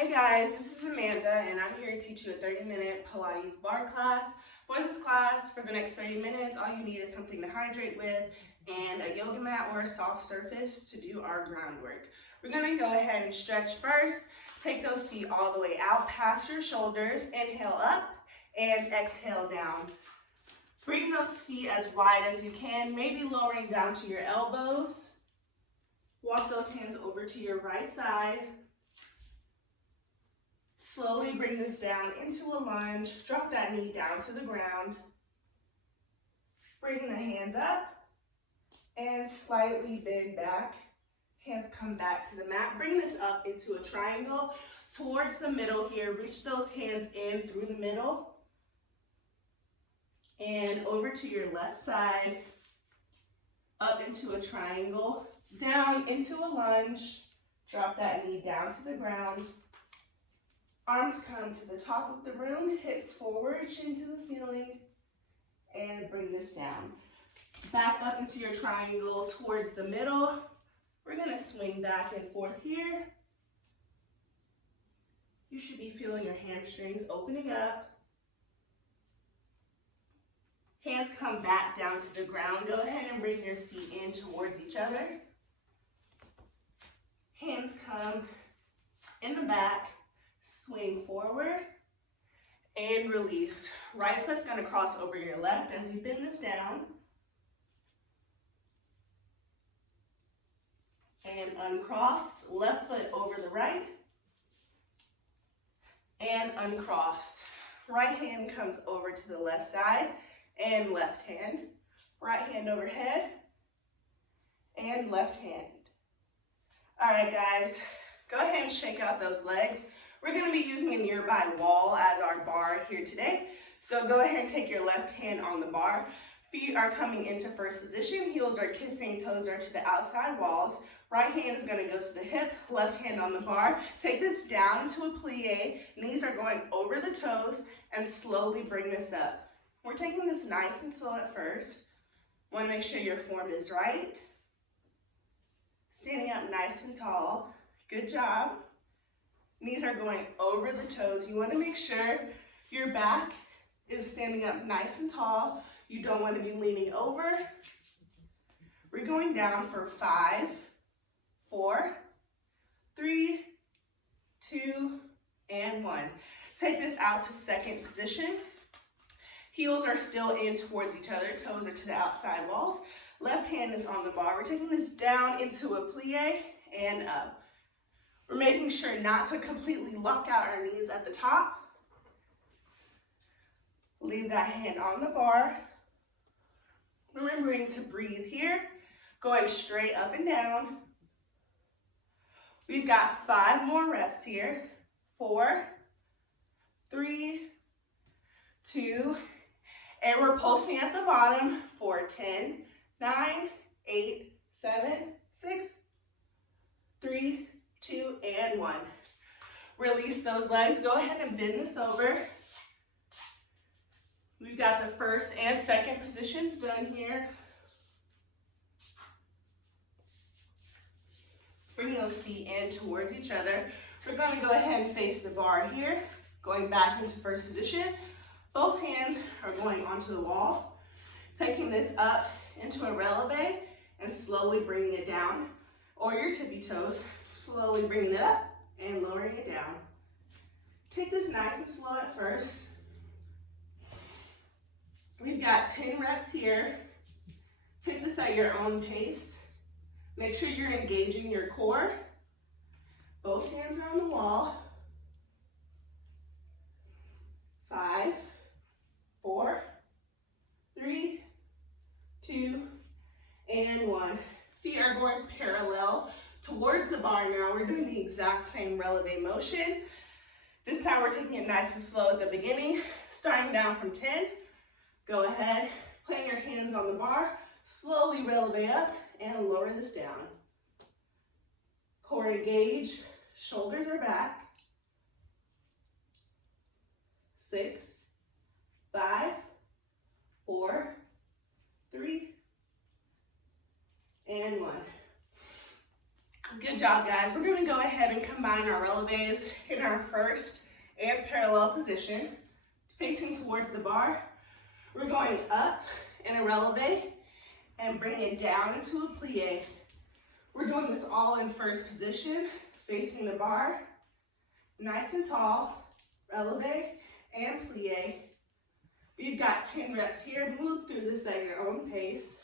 Hey guys, this is Amanda and I'm here to teach you a 30-minute Pilates bar class. For this class, for the next 30 minutes, all you need is something to hydrate with and a yoga mat or a soft surface to do our groundwork. We're going to go ahead and stretch first. Take those feet all the way out past your shoulders. Inhale up and exhale down. Bring those feet as wide as you can, maybe lowering down to your elbows. Walk those hands over to your right side. Slowly bring this down into a lunge. Drop that knee down to the ground. Bring the hands up and slightly bend back. Hands come back to the mat. Bring this up into a triangle towards the middle here. Reach those hands in through the middle. And over to your left side. Up into a triangle. Down into a lunge. Drop that knee down to the ground. Arms come to the top of the room, hips forward, chin to the ceiling, and bring this down. Back up into your triangle towards the middle. We're going to swing back and forth here. You should be feeling your hamstrings opening up. Hands come back down to the ground. Go ahead and bring your feet in towards each other. Hands come in the back. Swing forward and release. Right foot's going to cross over your left as you bend this down. And uncross. Left foot over the right. And uncross. Right hand comes over to the left side and left hand. Right hand overhead and left hand. All right, guys, go ahead and shake out those legs. We're going to be using a nearby wall as our bar here today. So go ahead and take your left hand on the bar. Feet are coming into first position. Heels are kissing, toes are to the outside walls. Right hand is going to go to the hip, left hand on the bar. Take this down into a plie. Knees are going over the toes and slowly bring this up. We're taking this nice and slow at first. Want to make sure your form is right. Standing up nice and tall. Good job. Knees are going over the toes. You want to make sure your back is standing up nice and tall. You don't want to be leaning over. We're going down for 5, 4, 3, 2, and 1. Take this out to second position. Heels are still in towards each other. Toes are to the outside walls. Left hand is on the bar. We're taking this down into a plie and up. We're making sure not to completely lock out our knees at the top. Leave that hand on the bar. Remembering to breathe here, going straight up and down. We've got 5 more reps here. 4, 3, 2, and we're pulsing at the bottom for 10, 9, 8, 7, 6, 3, 2, and 1. Release those legs. Go ahead and bend this over. We've got the first and second positions done here. Bring those feet in towards each other. We're going to go ahead and face the bar here. Going back into first position. Both hands are going onto the wall. Taking this up into a releve and slowly bringing it down. Or your tippy toes. Slowly bringing it up and lowering it down. Take this nice and slow at first. We've got 10 reps here. Take this at your own pace. Make sure you're engaging your core. Both hands are on the wall. 5, 4, 3, 2, and 1. Feet are going parallel towards the bar now. We're doing the exact same releve motion. This time we're taking it nice and slow at the beginning, starting down from 10. Go ahead, plant your hands on the bar, slowly releve up and lower this down. Core engaged, shoulders are back. 6, 5, 4, 3, and 1. Good job, guys. We're gonna go ahead and combine our releves in our first and parallel position, facing towards the bar. We're going up in a releve and bring it down into a plie. We're doing this all in first position, facing the bar, nice and tall, releve and plie. You've got 10 reps here. Move through this at your own pace.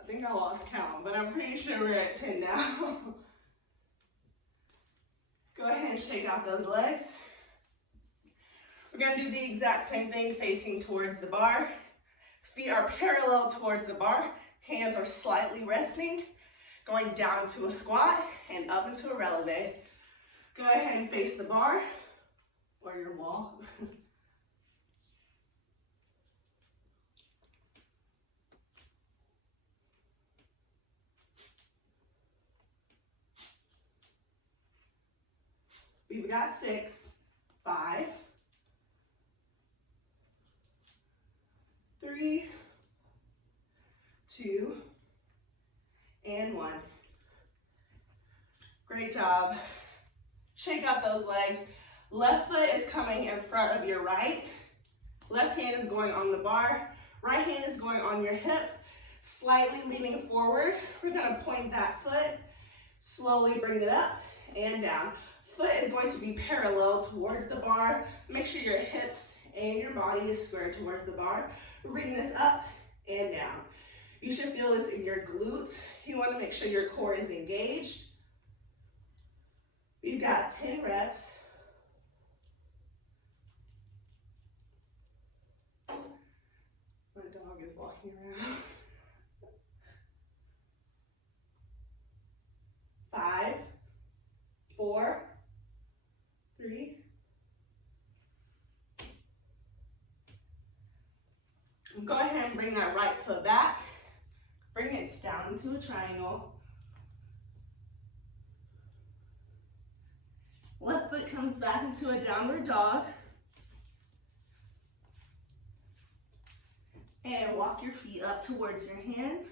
I think I lost count, but I'm pretty sure we're at 10 now. Go ahead and shake out those legs. We're gonna do the exact same thing facing towards the bar. Feet are parallel towards the bar. Hands are slightly resting. Going down to a squat and up into a releve. Go ahead and face the bar or your wall. We've got 6, 5, 3, 2, and 1. Great job. Shake out those legs. Left foot is coming in front of your right. Left hand is going on the bar. Right hand is going on your hip, slightly leaning forward. We're gonna point that foot, slowly bring it up and down. Foot is going to be parallel towards the bar. Make sure your hips and your body is square towards the bar. Bring this up and down. You should feel this in your glutes. You want to make sure your core is engaged. We've got 10 reps. My dog is walking around. 5, 4, 3. Go ahead and bring that right foot back. Bring it down into a triangle. Left foot comes back into a downward dog. And walk your feet up towards your hands.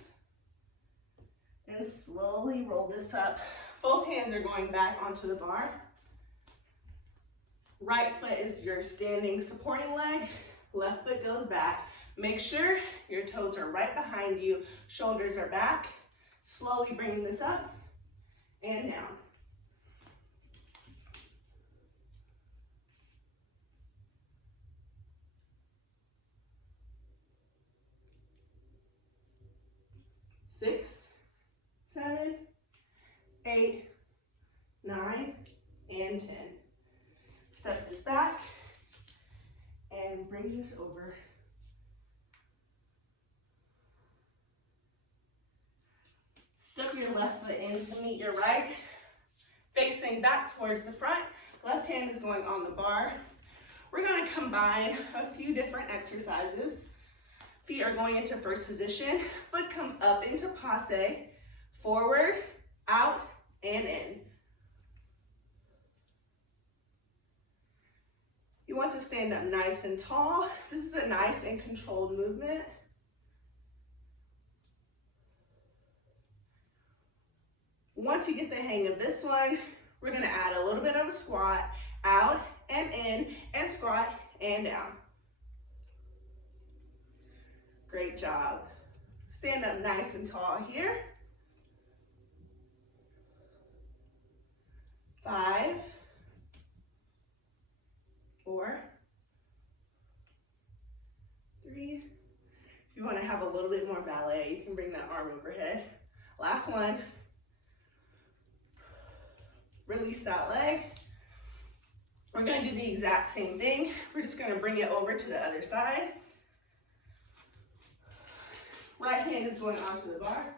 And slowly roll this up. Both hands are going back onto the bar. Right foot is your standing supporting leg. Left foot goes back. Make sure your toes are right behind you. Shoulders are back. Slowly bringing this up and down. Six, 7, 8, 9, and 10. Step this back and bring this over. Step your left foot in to meet your right. Facing back towards the front. Left hand is going on the bar. We're going to combine a few different exercises. Feet are going into first position. Foot comes up into passe. Forward, out, and in. You want to stand up nice and tall. This is a nice and controlled movement. Once you get the hang of this one, we're gonna add a little bit of a squat, out and in, and squat and down. Great job. Stand up nice and tall here. 5, 4, 3. If you want to have a little bit more ballet, you can bring that arm overhead. Last one. Release that leg. We're going to do the exact same thing. We're just going to bring it over to the other side. Right hand is going onto the bar.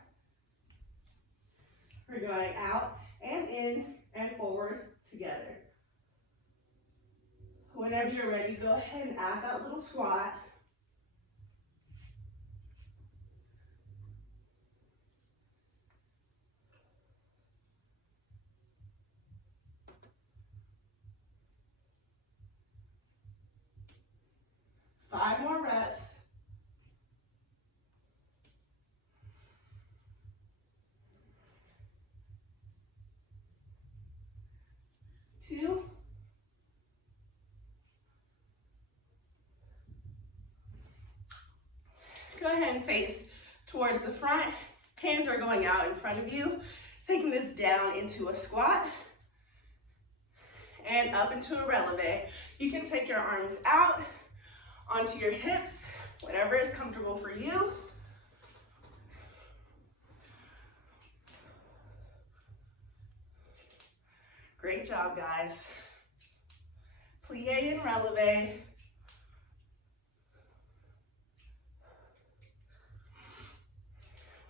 We're going out and in and forward together. Whenever you're ready, go ahead and add that little squat. Go ahead and face towards the front. Hands are going out in front of you. Taking this down into a squat and up into a releve. You can take your arms out onto your hips, whatever is comfortable for you. Great job, guys. Plie and releve.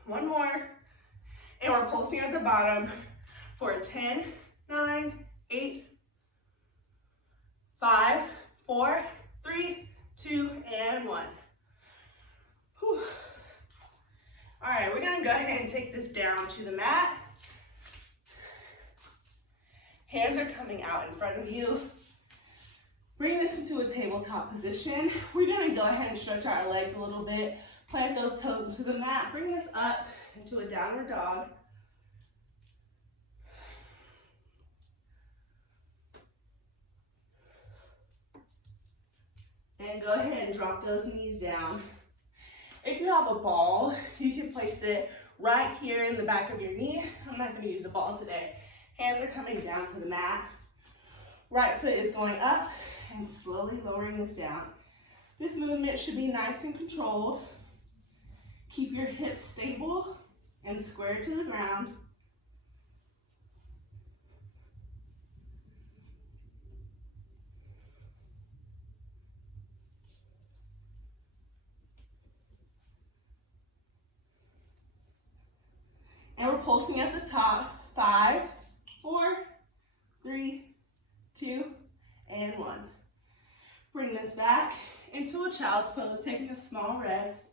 One more. And we're pulsing at the bottom for a 10, 9, 8, 5, 4, 3, 2, and 1. Whew. All right, we're gonna go ahead and take this down to the mat. Hands are coming out in front of you. Bring this into a tabletop position. We're gonna go ahead and stretch our legs a little bit. Plant those toes into the mat. Bring this up into a downward dog. And go ahead and drop those knees down. If you have a ball, you can place it right here in the back of your knee. I'm not going to use a ball today. Hands are coming down to the mat. Right foot is going up and slowly lowering this down. This movement should be nice and controlled. Keep your hips stable and square to the ground. And we're pulsing at the top. 5, 4, 3, 2, and 1. Bring this back into a child's pose, taking a small rest.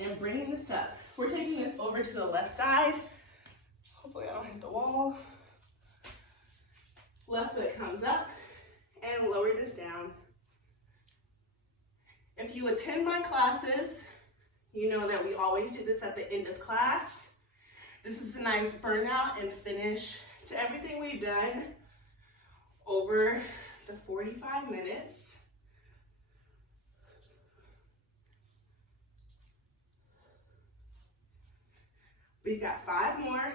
And bringing this up. We're taking this over to the left side. Hopefully I don't hit the wall. Left foot comes up and lower this down. If you attend my classes, you know that we always do this at the end of class. This is a nice burnout and finish to everything we've done over the 45 minutes. We've got 5 more.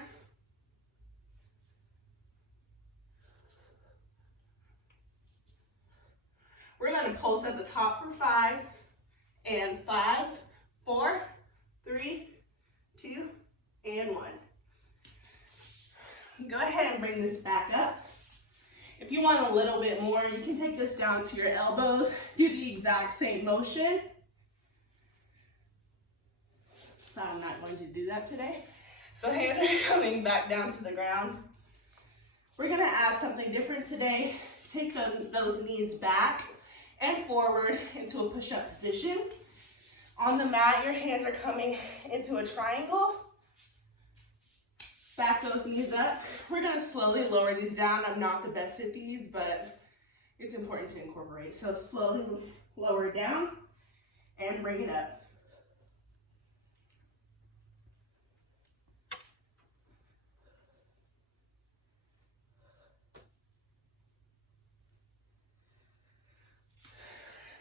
We're going to pulse at the top for 5, and 5, 4, 3, 2, and 1. Go ahead and bring this back up. If you want a little bit more, you can take this down to your elbows. Do the exact same motion. I'm not going to do that today. So hands are coming back down to the ground. We're going to add something different today. Take those knees back and forward into a push-up position. On the mat, your hands are coming into a triangle. Back those knees up. We're gonna slowly lower these down. I'm not the best at these, but it's important to incorporate. So slowly lower it down and bring it up.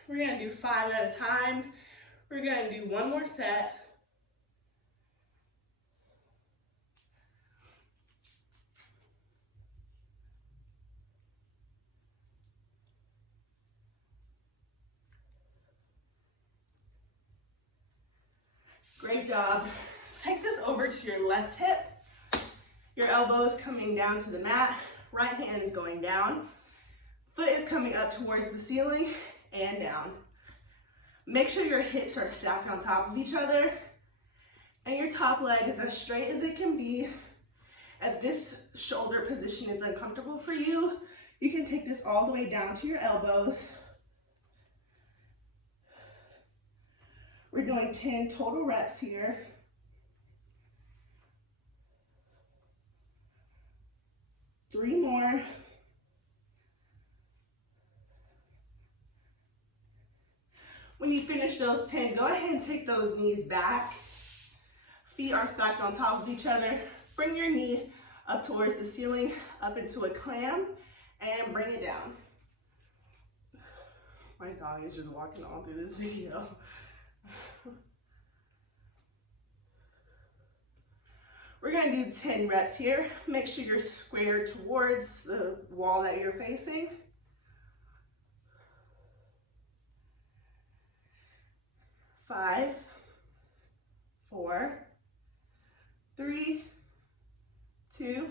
We're gonna do 5 at a time. We're gonna do 1 more set. Great job. Take this over to your left hip. Your elbow is coming down to the mat. Right hand is going down. Foot is coming up towards the ceiling and down. Make sure your hips are stacked on top of each other and your top leg is as straight as it can be. If this shoulder position is uncomfortable for you, you can take this all the way down to your elbows. We're doing 10 total reps here. Three more. When you finish those 10, go ahead and take those knees back. Feet are stacked on top of each other. Bring your knee up towards the ceiling, up into a clam, and bring it down. My dog is just walking all through this video. We're gonna do 10 reps here. Make sure you're square towards the wall that you're facing. 5, 4, 3, 2,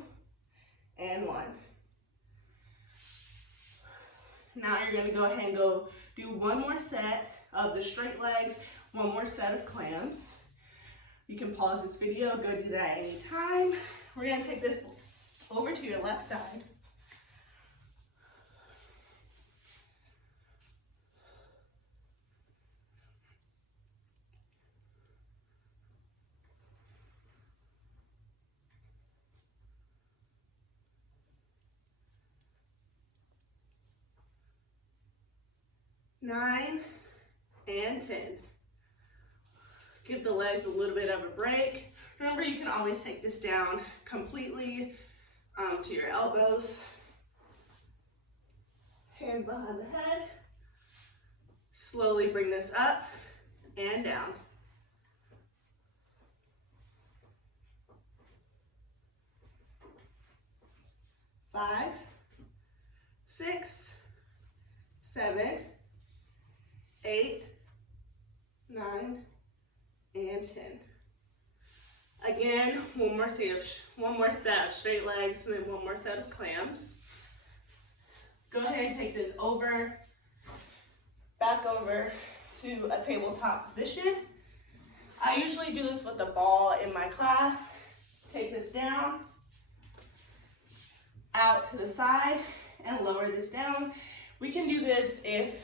and 1. Now you're gonna go ahead and go do one more set of the straight legs, one more set of clams. You can pause this video, go do that anytime. We're gonna take this over to your left side. Nine and 10. Give the legs a little bit of a break. Remember, you can always take this down completely to your elbows. Hands behind the head. Slowly bring this up and down. 5, 6, 7, 8, 9, and 10. Again, one more set of straight legs and then one more set of clams. Go ahead and take this over, back over to a tabletop position. I usually do this with a ball in my class. Take this down, out to the side, and lower this down. We can do this if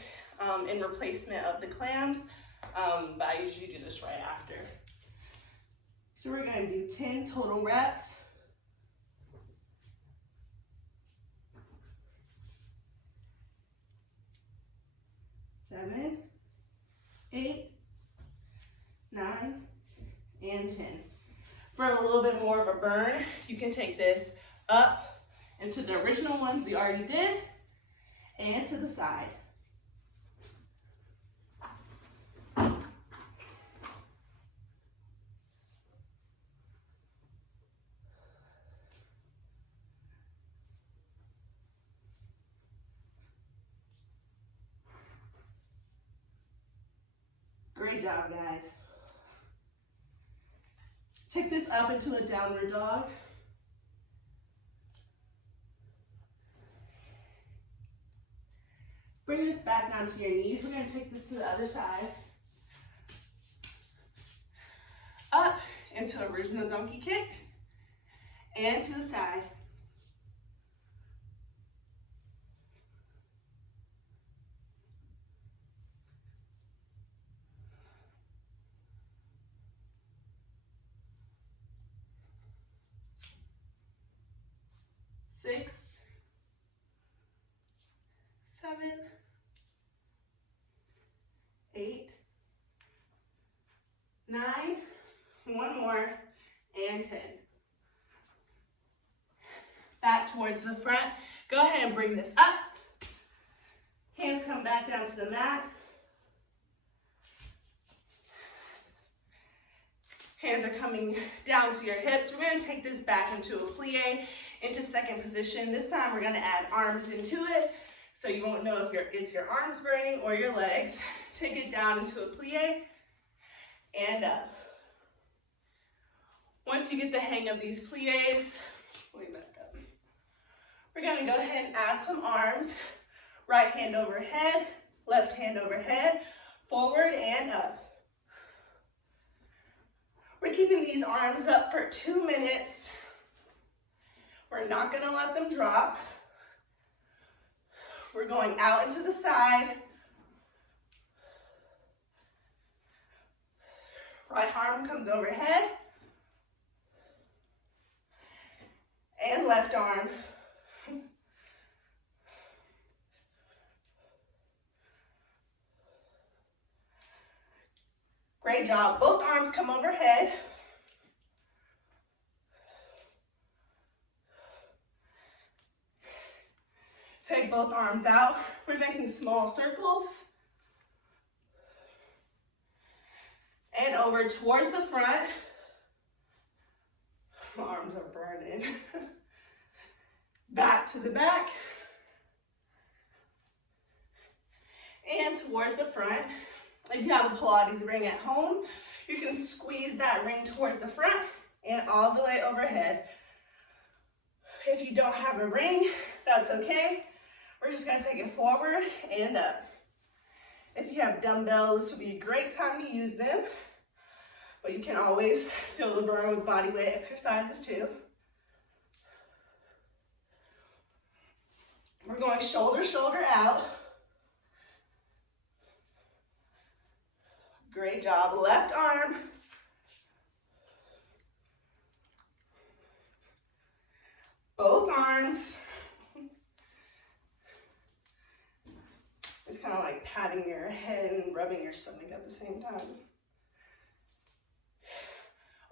in replacement of the clams, but I usually do this right after. So we're going to do 10 total reps. Seven, 8, 9, and 10. For a little bit more of a burn, you can take this up into the original ones we already did and to the side. Great job, guys. Take this up into a downward dog. Bring this back down to your knees. We're going to take this to the other side. Up into original donkey kick and to the side. Six, 7, 8, 9, one more, and 10. Back towards the front. Go ahead and bring this up. Hands come back down to the mat. Hands are coming down to your hips. We're going to take this back into a plie, into second position. This time we're going to add arms into it, so you won't know if it's your arms burning or your legs. Take it down into a plie and up. Once you get the hang of these plies, we're going to go ahead and add some arms. Right hand overhead, left hand overhead, forward and up. We're keeping these arms up for 2 minutes. We're not going to let them drop. We're going out into the side. Right arm comes overhead. And left arm. Great job. Both arms come overhead. Take both arms out. We're making small circles. and over towards the front. My arms are burning. Back to the back. And towards the front. If you have a Pilates ring at home, you can squeeze that ring towards the front and all the way overhead. If you don't have a ring, that's okay. We're just gonna take it forward and up. If you have dumbbells, this would be a great time to use them, but you can always feel the burn with body weight exercises too. We're going shoulder, shoulder out. Great job. Left arm. Both arms. It's kind of like patting your head and rubbing your stomach at the same time.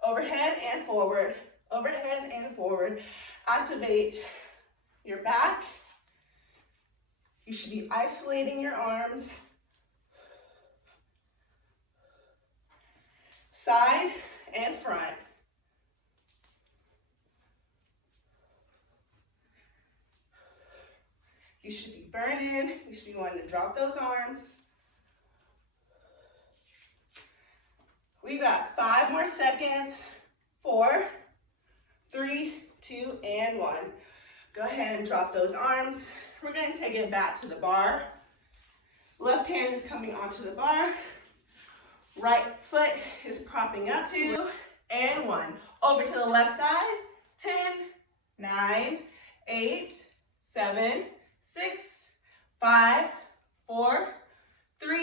Overhead and forward. Overhead and forward. Activate your back. You should be isolating your arms. Side and front. You should be burning. You should be wanting to drop those arms. We got 5 more seconds. 4, 3, 2, and 1. Go ahead and drop those arms. We're going to take it back to the bar. Left hand is coming onto the bar. Right foot is propping up. 2 and 1. Over to the left side. 10, 9, 8, 7, 6, 5, 4, 3,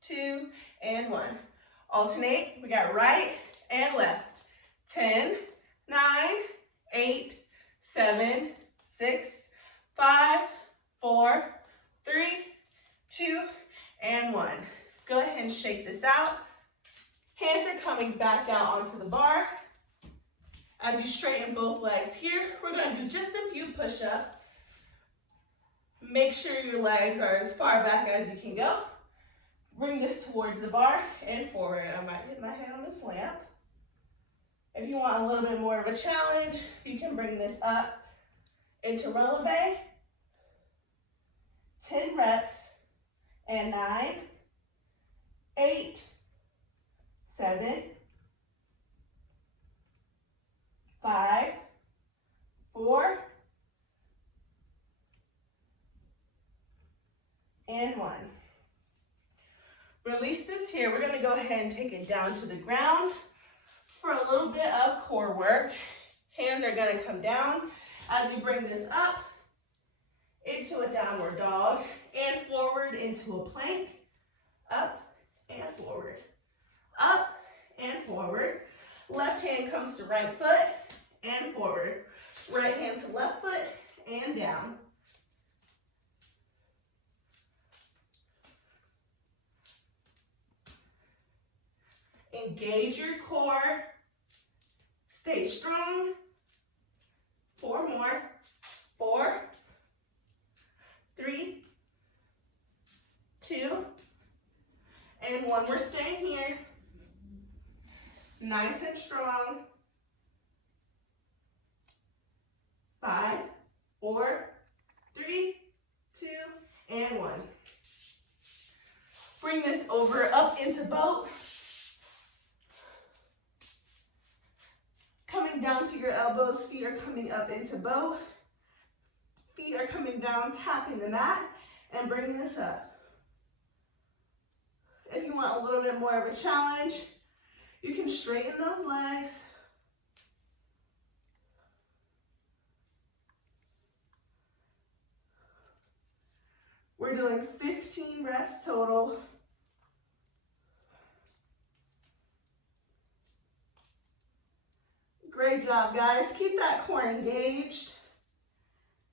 2, and 1. Alternate. We got right and left. 10, 9, 8, 7, 6, 5, 4, 3, 2, and 1. Go ahead and shake this out. Hands are coming back down onto the bar. As you straighten both legs here, we're going to do just a few push-ups. Make sure your legs are as far back as you can go. Bring this towards the bar and forward. I might hit my head on this lamp. If you want a little bit more of a challenge, you can bring this up into releve. 10 reps and 9, 8, 7, 5, 4, and 1. Release this here. We're going to go ahead and take it down to the ground for a little bit of core work. Hands are going to come down as you bring this up into a downward dog and forward into a plank. Up and forward. Up and forward. Left hand comes to right foot and forward. Right hand to left foot and down. Engage your core. Stay strong. 4 more. 4, 3, 2, and 1. We're staying here. Nice and strong. 5, 4, 3, 2, and 1. Bring this over up into boat. Coming down to your elbows, feet are coming up into boat. Feet are coming down, tapping the mat, and bringing this up. If you want a little bit more of a challenge, you can straighten those legs. We're doing 15 reps total. Great job, guys. Keep that core engaged.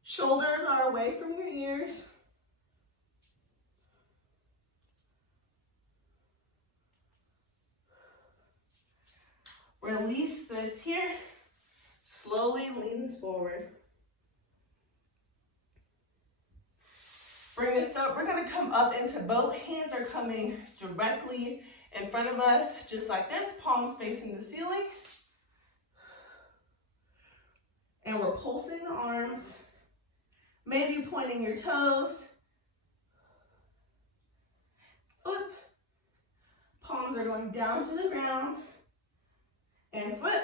Shoulders are away from your ears. Release this here. Slowly lean this forward. Bring this up. We're going to come up into boat. Hands are coming directly in front of us, just like this, palms facing the ceiling. And we're pulsing the arms, maybe pointing your toes. Flip. Palms are going down to the ground. And flip.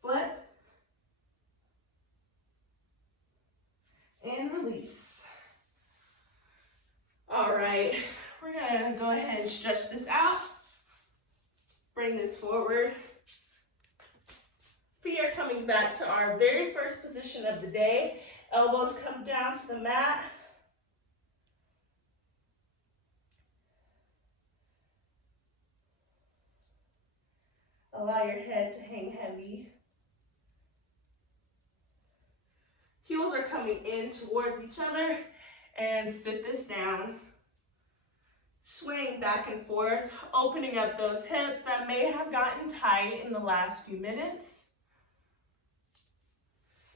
Flip. And release. All right, we're gonna go ahead and stretch this out. Bring this forward. Feet are coming back to our very first position of the day. Elbows come down to the mat. Allow your head to hang heavy. Heels are coming in towards each other, and sit this down. Swaying back and forth, opening up those hips that may have gotten tight in the last few minutes.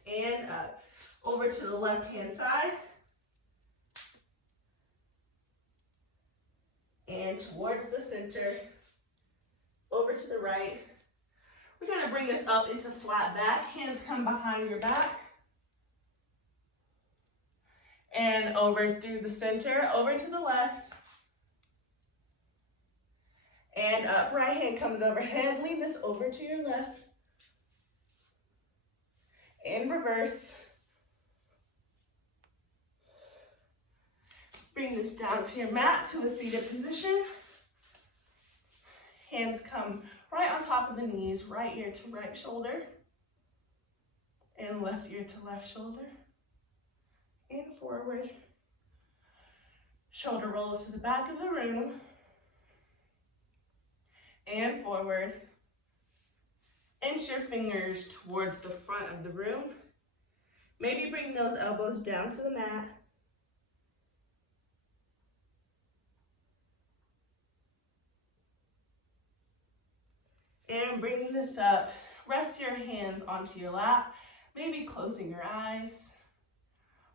And up, over to the left-hand side. And towards the center, over to the right. We're gonna bring this up into flat back. Hands come behind your back. And over through the center, over to the left. And up, right hand comes overhead. Lean this over to your left. And reverse. Bring this down to your mat to a seated position. Hands come right on top of the knees, right ear to right shoulder. And left ear to left shoulder. And forward. Shoulder rolls to the back of the room. And forward. Inch your fingers towards the front of the room. Maybe bring those elbows down to the mat. And bring this up. Rest your hands onto your lap. Maybe closing your eyes.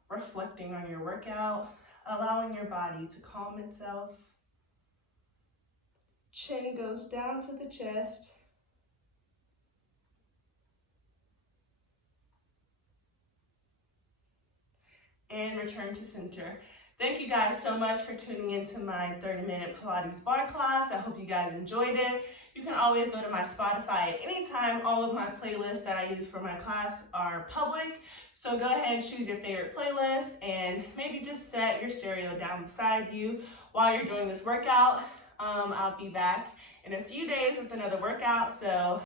Reflecting on your workout. Allowing your body to calm itself. Chin goes down to the chest. And return to center. Thank you guys so much for tuning into my 30-minute Pilates bar class. I hope you guys enjoyed it. You can always go to my Spotify at any time. All of my playlists that I use for my class are public. So go ahead and choose your favorite playlist and maybe just set your stereo down beside you while you're doing this workout. I'll be back in a few days with another workout. So